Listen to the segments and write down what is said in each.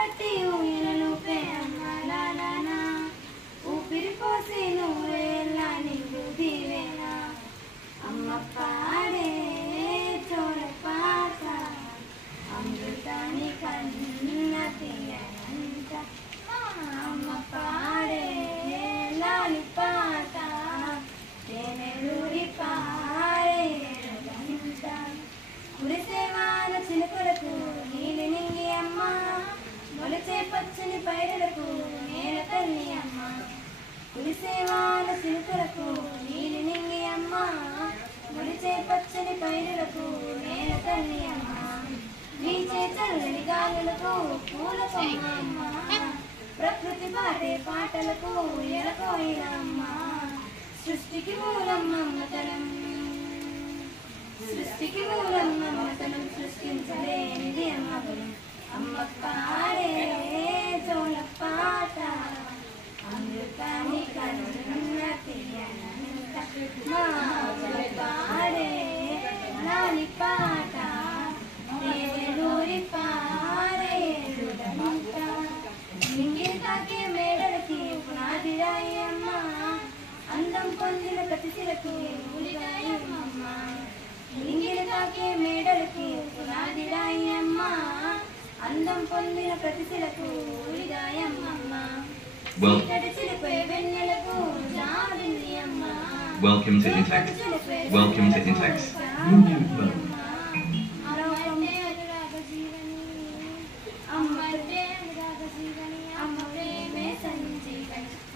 పట్టి ఊయలలోపే అమ్మ లాలానా ఊపిరి పోసి నూరేళ్ళ నిండు దీవేనా అమ్మ పాడే చోర పాట అమృతాని కన్న తీయనంట అమ్మ పాడే లాలి పాట తేనెలూరి పారేడంట కురిసేవాన చిలుకలకు నీలి నింగి అమ్మ మొలచే పచ్చని పైరులకు నేల తల్లి అమ్మ కురిసేవాన చిలుకలకు నీలి నింగి అమ్మ మొలచే పచ్చని పైరులకు నేల తల్లి అమ్మ వీచే చల్లని గాలులకు పూల కొమ్మ అమ్మ ప్రకృతి పాడే పాటలకు ఎలకోయిలమ్మ సృష్టికి మూలం మమతనం సృష్టికి మూలం మమతనం సృష్టించలేనిది అమ్మగుణం అమ్మ పాడే జోల పాట అమృతాన్ని కన్న తీయనంట మా పాడే లాలి పాట తేనెలూరి పారేడుడంట నింగిని తాకే మేడలకి పునాది రాయమ్మ అందం పొందిన ప్రతిశిలకు ఊలిగాయమ్మ నింగిని తాకే మేడలకి పునాది రాయమ్మ అందం పొందిన ప్రతిశిలకు ఊలిగాయమ్మ చీకటి చిలిపోయే వెన్నెలకు జాబింది అమ్మ Welcome to Intex. Welcome to Intex.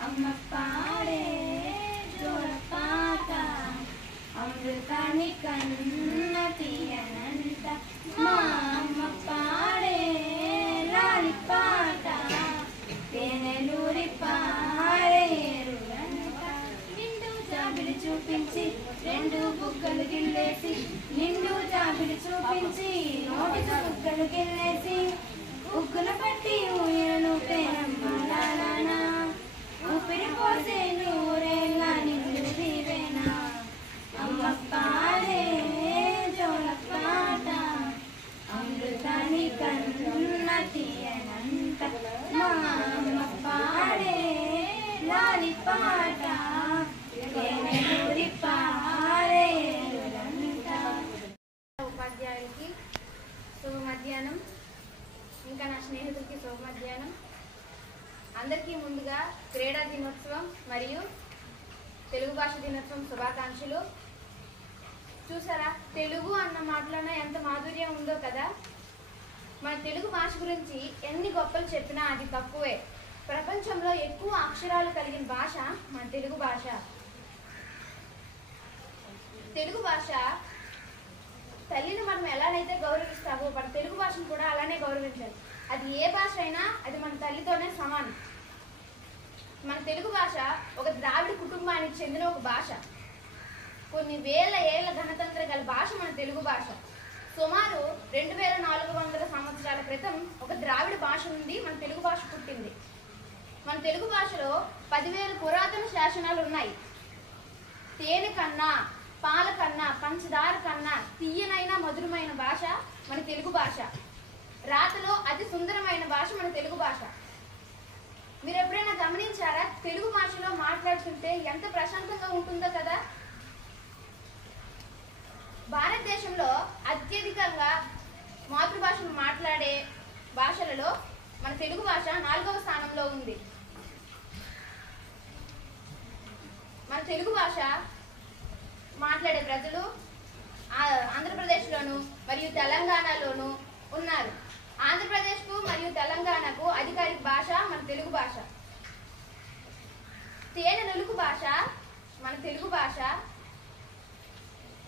అమ్మ పాడే జోల పాట అమృతాని కన్న తీయనంట మా అమ్మ పాడే లాలి పాట తేనెలూరి పారేరుడంట నిండు జాబిలి చూపించి రెండు బుగ్గలు గిల్లేసి నిండు జాబిలి చూపించి నోటితో బుగ్గలు గిల్లేసి ఉగ్గున పట్టి ఊయలను పేరమ్మ లాలానా ఊపిరి పోసే నూరేళ్ళ నిండు దీవేనా అమ్మ పాడే జోల పాట అమృతాన్ని కన్న తీయనంట మా అమ్మ పాడే లాలి పాట తేనెలూరి పారేడుడంట ఉపాధ్యాయులకి శుభ మధ్యాహ్నం, ఇంకా నా స్నేహితులకి శుభ మధ్యాహ్నం. అందరికీ ముందుగా క్రీడా దినోత్సవం మరియు తెలుగు భాష దినోత్సవం శుభాకాంక్షలు. చూసారా, తెలుగు అన్న మాటలోనే ఎంత మాధుర్యం ఉందో కదా. మన తెలుగు భాష గురించి ఎన్ని గొప్పలు చెప్పినా అది తక్కువే. ప్రపంచంలో ఎక్కువ అక్షరాలు కలిగిన భాష మన తెలుగు భాష. తెలుగు భాష తల్లిని మనం ఎలానైతే గౌరవిస్తామో మన తెలుగు భాషను కూడా అలానే గౌరవించాలి. అది ఏ భాష అయినా అది మన తల్లితోనే సమానం. మన తెలుగు భాష ఒక ద్రావిడ కుటుంబానికి చెందిన ఒక భాష. కొన్ని వేల ఏళ్ల గణతంత్ర గల భాష మన తెలుగు భాష. సుమారు 2400 సంవత్సరాల క్రితం ఒక ద్రావిడ భాష నుండి మన తెలుగు భాష పుట్టింది. మన తెలుగు భాషలో 10,000 పురాతన శాసనాలు ఉన్నాయి. తేనె కన్నా, పాల కన్నా, పంచదార కన్నా తీయనైన మధురమైన భాష మన తెలుగు భాష. రాతలో అతి సుందరమైన భాష మన తెలుగు భాష. మీరు ఎప్పుడైనా గమనించారా, తెలుగు భాషలో మాట్లాడుతుంటే ఎంత ప్రశాంతంగా ఉంటుందో కదా. భారతదేశంలో అత్యధికంగా మాతృభాషను మాట్లాడే భాషలలో మన తెలుగు భాష 4వ స్థానంలో ఉంది. మన తెలుగు భాష మాట్లాడే ప్రజలు ఆంధ్రప్రదేశ్లోను మరియు తెలంగాణలోను ఉన్నారు. ఆంధ్రప్రదేశ్కు మరియు తెలంగాణకు అధికారిక భాష మన తెలుగు భాష. తేనె నులుకు భాష మన తెలుగు భాష.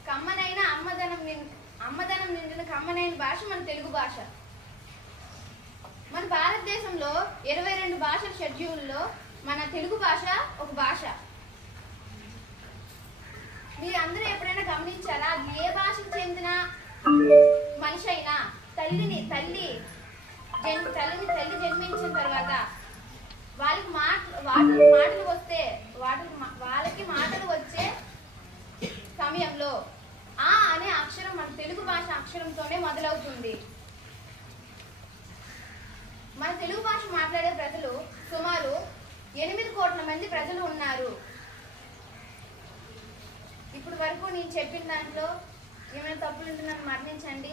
కమ్మనైన అమ్మదనం నిండిన కమ్మనైన భాష మన తెలుగు భాష. మన భారతదేశంలో 22 భాషల షెడ్యూల్లో మన తెలుగు భాష ఒక భాష. మీరు అందరూ ఎప్పుడైనా గమనించారా, అది ఏ భాషకు చెందిన మనిషి అయినా తల్లి జన్మించిన తర్వాత వాళ్ళకి మాటలు వచ్చే సమయంలో ఆ అనే అక్షరం మన తెలుగు భాష అక్షరంతోనే మొదలవుతుంది. మన తెలుగు భాష మాట్లాడే ప్రజలు సుమారు 8 కోట్ల మంది ప్రజలు ఉన్నారు. ఇప్పుడు వరకు నేను చెప్పిన దాంట్లో ఏమైనా తప్పులు ఉంటే నన్ను మరణించండి.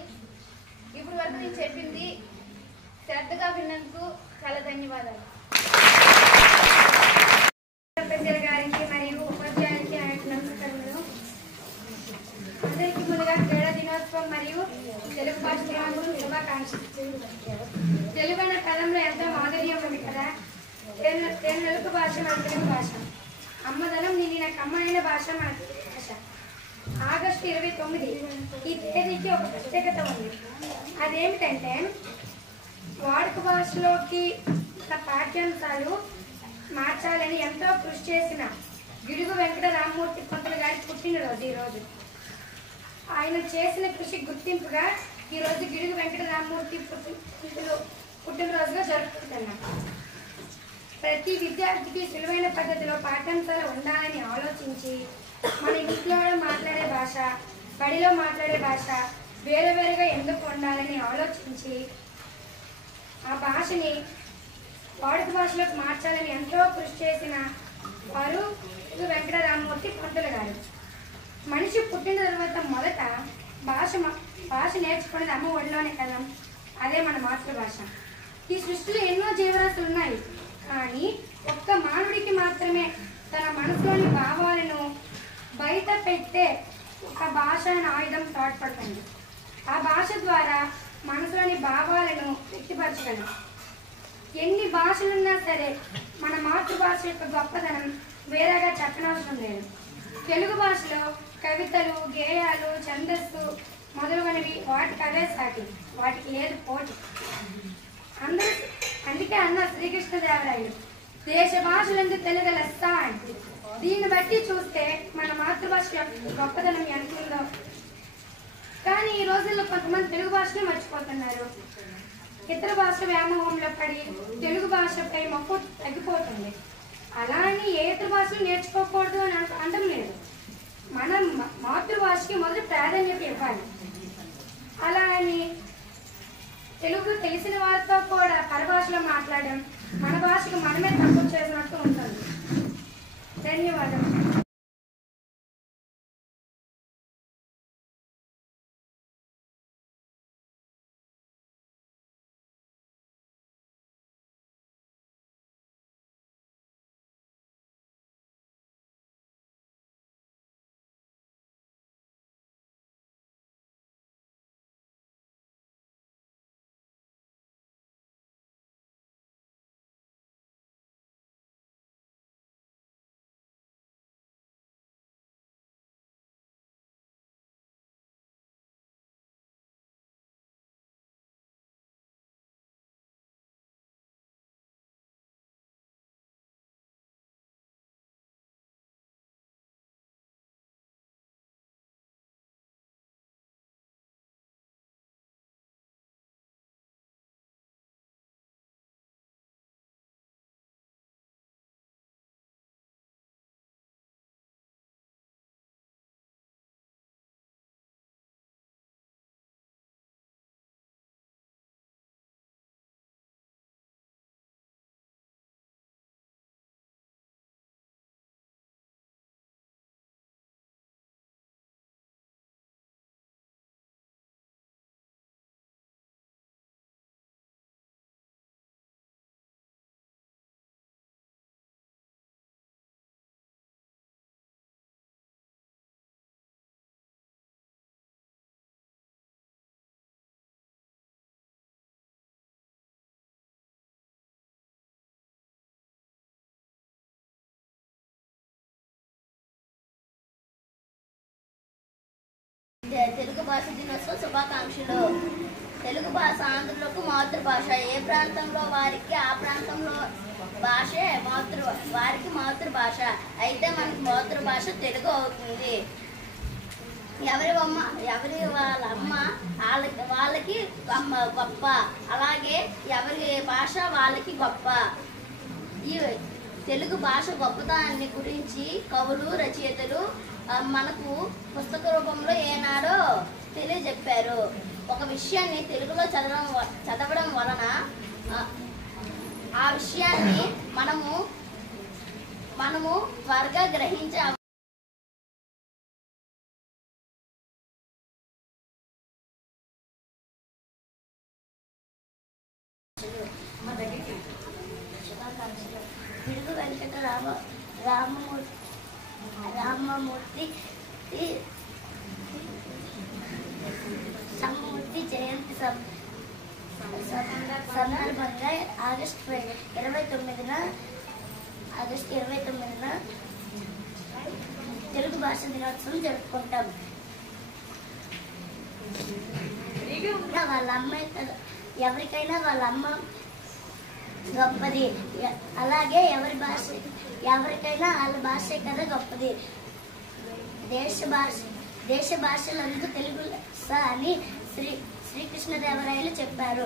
ఇప్పుడు వరకు నేను చెప్పింది శ్రద్ధగా విన్నందుకు చాలా ధన్యవాదాలు. పెద్దల గారికి మరియు ఉపాధ్యాయులకి నమస్కారములు. అందరికీ ముందుగా క్రీడా దినోత్సవం మరియు తెలుగు భాష దినోత్సవం శుభాకాంక్షలు. తెలుగు అనే పదంలో ఎంతో మాధుర్యం ఉంది కదా. తెలుగు భాష మన తెలుగు భాష. అమ్మదనం నిండిన కమ్మనైన భాష మన తెలుగు భాష. ఆగస్టు 29 ఈ తేదీకి ఒక ప్రత్యేకత ఉంది. అదేమిటంటే వాడుక భాషలోకి పాఠ్యాంశాలు మార్చాలని ఎంతో కృషి చేసిన గిడుగు వెంకట రామ్మూర్తి పంతులు గారి పుట్టినరోజు ఈరోజు. ఆయన చేసిన కృషి గుర్తింపుగా ఈరోజు గిడుగు వెంకట రామ్మూర్తి పుట్టినరోజుగా జరుపుకుంటున్నాం. ప్రతి విద్యార్థికి సులువైన పద్ధతిలో పాఠ్యాంశాలు ఉండాలని ఆలోచించి మన ఇంట్లో మాట్లాడే భాష, బడిలో మాట్లాడే భాష వేరువేరుగా ఎందుకు ఉండాలని ఆలోచించి ఆ భాషని వాడుక భాషలోకి మార్చాలని ఎంతో కృషి చేసిన వారు వెంకట రామ్మూర్తి పంతులు గారు. మనిషి పుట్టిన తర్వాత మొదట భాష నేర్చుకునేది అమ్మ ఒడిలోనే కదా. అదే మన మాతృభాష. ఈ సృష్టిలో ఎన్నో జీవరాశులు ఉన్నాయి, కానీ ఒక్క మానవుడికి మాత్రమే తన మనసులోని భావాలను బయట పెట్టే ఒక భాష అనే ఆయుధం తోడ్పడుతుంది. ఆ భాష ద్వారా మనసులోని భావాలను వ్యక్తపరచగలం. ఎన్ని భాషలున్నా సరే మన మాతృభాష యొక్క గొప్పదనం వేరేగా చెప్పనవసరం లేదు. తెలుగు భాషలో కవితలు, గేయాలు, ఛందస్సు మొదలగునవి వాటికి అవే సాటి, వాటికి లేదు పోటీ. అందుకే అన్న శ్రీకృష్ణదేవరాయలు దేశ భాషలందు తెలుగు లెస్స అంటే. దీన్ని బట్టి చూస్తే మన మాతృభాష యొక్క గొప్పదనం ఎంత ఉందో. కానీ ఈ రోజుల్లో కొంతమంది తెలుగు భాషను మర్చిపోతున్నారు. ఇతర భాష వ్యామోహంలో పడి తెలుగు భాషపై మక్కువ తగ్గిపోతుంది. అలా అని ఏ ఇతర భాషలు నేర్చుకోకూడదు అని అనడం లేదు. మనం మాతృభాషకి మొదటి ప్రాధాన్యత ఇవ్వాలి. అలా అని తెలుగు తెలిసిన వారితో కూడా పరభాషలో మాట్లాడడం మన భాషకు మనమే తక్కువ చేసినట్టు ఉంటుంది. ధన్యవాదాలు. తెలుగు భాష దినోత్సవ శుభాకాంక్షలు. తెలుగు భాష ఆంధ్రులకు మాతృభాష. ఏ ప్రాంతంలో వారికి ఆ ప్రాంతంలో భాషే వారికి మాతృభాష. అయితే మనకు మాతృభాష తెలుగు అవుతుంది. ఎవరి వాళ్ళ అమ్మ వాళ్ళకి గొప్ప, అలాగే ఎవరి భాష వాళ్ళకి గొప్ప. ఈ తెలుగు భాష గొప్పతనాన్ని గురించి కవులు, రచయితలు మనకు పుస్తక రూపంలో ఏనాడో తెలియజెప్పారు. ఒక విషయాన్ని తెలుగులో చదవడం వలన ఆ విషయాన్ని మనము త్వరగా గ్రహించే పిడుగు వెంకట రామమూర్తి సమూర్తి జయంతి సందర్భంగా ఆగస్టు 29న తెలుగు భాష దినోత్సవం జరుపుకుంటాం. వాళ్ళ అమ్మ ఎవరికైనా వాళ్ళ అమ్మ గొప్పది, అలాగే ఎవరికైనా వాళ్ళ భాషే కదా గొప్పది. దేశ భాషలందు తెలుగు అని శ్రీకృష్ణదేవరాయలు చెప్పారు.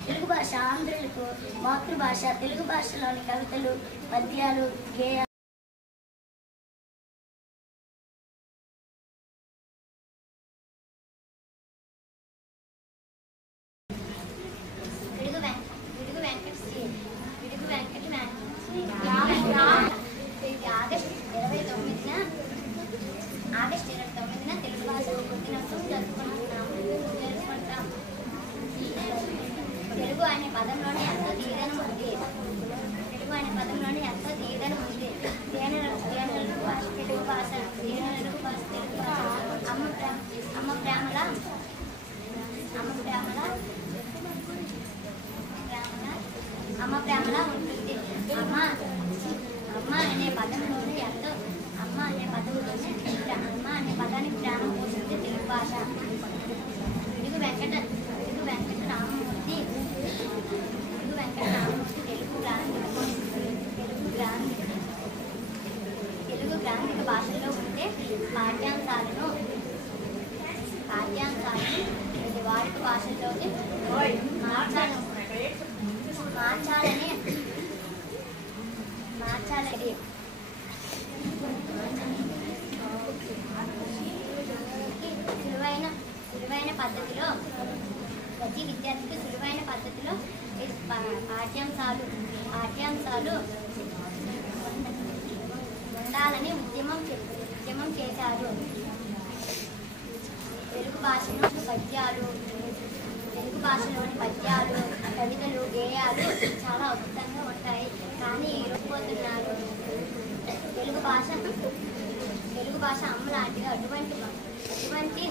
తెలుగు భాష ఆంధ్రులకు మాతృభాష. తెలుగు భాషలోని కవితలు, పద్యాలు, గేయాలు ఆగస్టు 29న తెలుగు భాష దినోత్సవం జరుపుకుంటాం. తెలుగు అనే పదంలోనే ఎంతో తీయదనం ఉంది. తెలుగు భాష తెలుగు భాష అమ్మ ప్రేమల ఉంటుంది. అమ్మ అనే పదంలోనే అమ్మ అనే పదానికి ప్రాణం పోస్తుంది తెలుగు భాష. పిడుగు వెంకట రామమూర్తి తెలుగు గ్రాంధిక భాషల్లో ఉండే పాఠ్యాంశాలను వాడుక భాషల్లోకి మార్చాలని సులువైన పద్ధతిలో ప్రతి విద్యార్థికి సులువైన పద్ధతిలో పాఠ్యాంశాలు ఉండాలని ఉద్యమం చేశారు. తెలుగు భాషలోని పద్యాలు, కవితలు, గేయాలు చాలా అద్భుతంగా ఉంటాయి. కానీ ఇరుక్కుపోతున్నారు. తెలుగు భాష అమ్మ లాంటిది. అటువంటి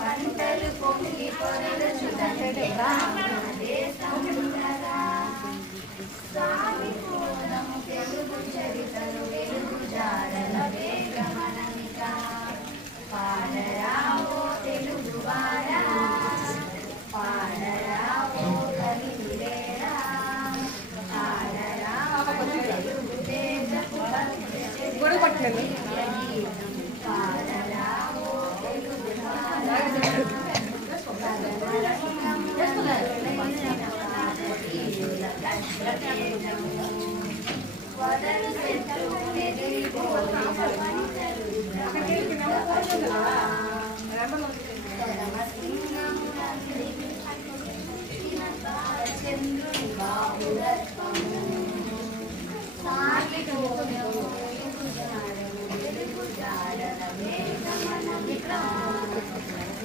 పంటలు పొంగి పొరలు సాగిపోదము తెలుగు చరితలు వెలుగు జాడల వేగమనమిక పాడరావో తెలుగు వాడా పాడరావో కలివిరేరా పాడరావో తెలుగు తేజపు భక్తి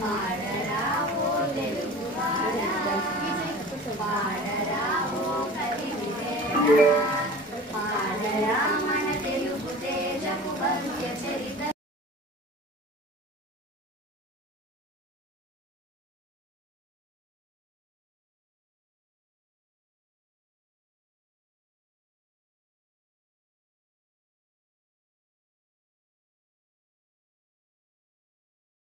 పాడరా ఓ తెలుగు వాడా